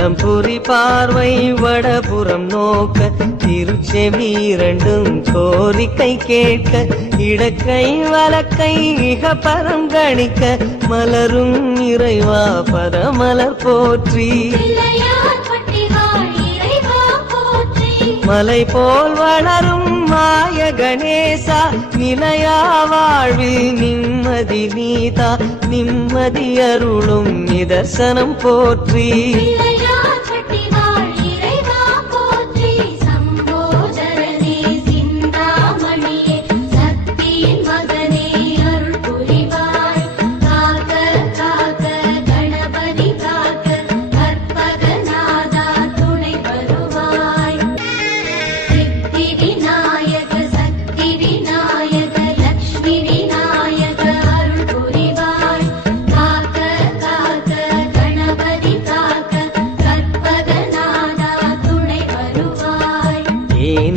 வலம்புரி பார்வை வடபுறம் நோக்க திருச்செவி இரண்டும் கோரிக்கை கேட்க இடக்கை வலக்கை இக பரம் கணிக்க மலரும் இறைவா பரமலர் போற்றி. மலை போல் வளரும் மாய கணேசா நிலையா வாழ்வில் நிம்மதி நீதா நிம்மதி அருளும் நிதர்சனம் போற்றி.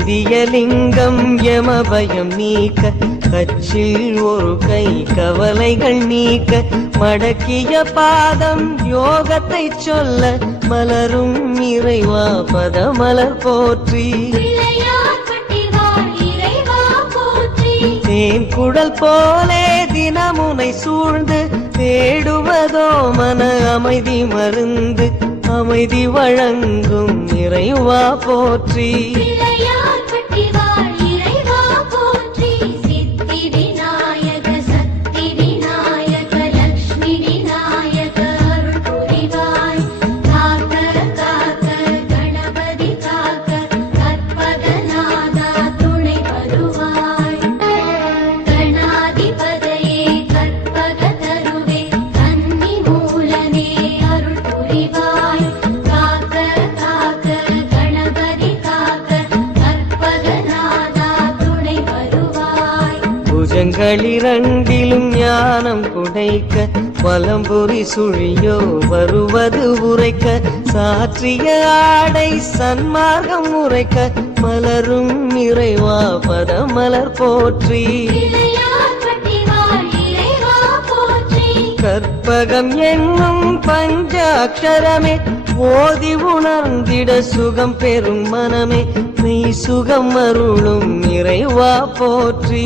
ஏந்திய லிங்கம் யமபயம் நீக்க கச்சில் ஒரு கை கவலைகள் நீக்க மடக்கிய பாதம் யோகத்தை சொல்ல மலரும் இறைவா பதமலர் போற்றி. தேன் குடல் போலே தினமுனை சூழ்ந்து தேடுவதோ மன அமைதி மருந்து அமைதி வழங்கும் இறைவா போற்றி. புஜங்களிரண்டிலும் ஞானம் குடைக்க பலம்புரி சுழியோ வருவது உரைக்க சாற்றிய ஆடை சன்மார்க்கம் உரைக்க மலரும் இறைவா பதமலர் போற்றி. கற்பகம் என்னும் பஞ்சாட்சரமே ஓதி உணர்ந்திட சுகம் பெறும் மனமே மெய் சுகம் அருளும் இறைவா போற்றி.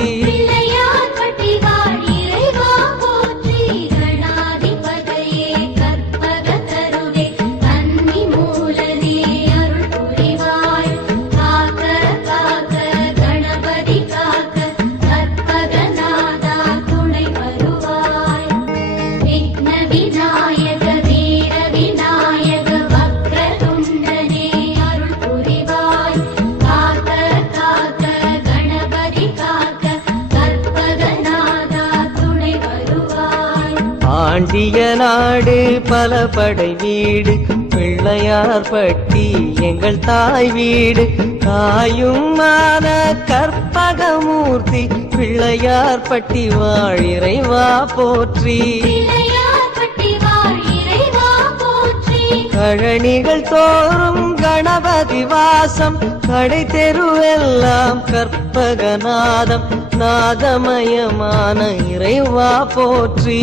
வருவாய் ஆண்டிய நாடு பல படை வீடு பிள்ளையார் பட்டி எங்கள் தாய் வீடு. தாயும் மான கற்பகமூர்த்தி பிள்ளையார் பட்டி வாழிறைவா போற்றி. கழனிகள் தோறும் கணபதி வாசம் கடை தெருவெல்லாம் கற்பகநாதம் நாதமயமான இறைவா போற்றி.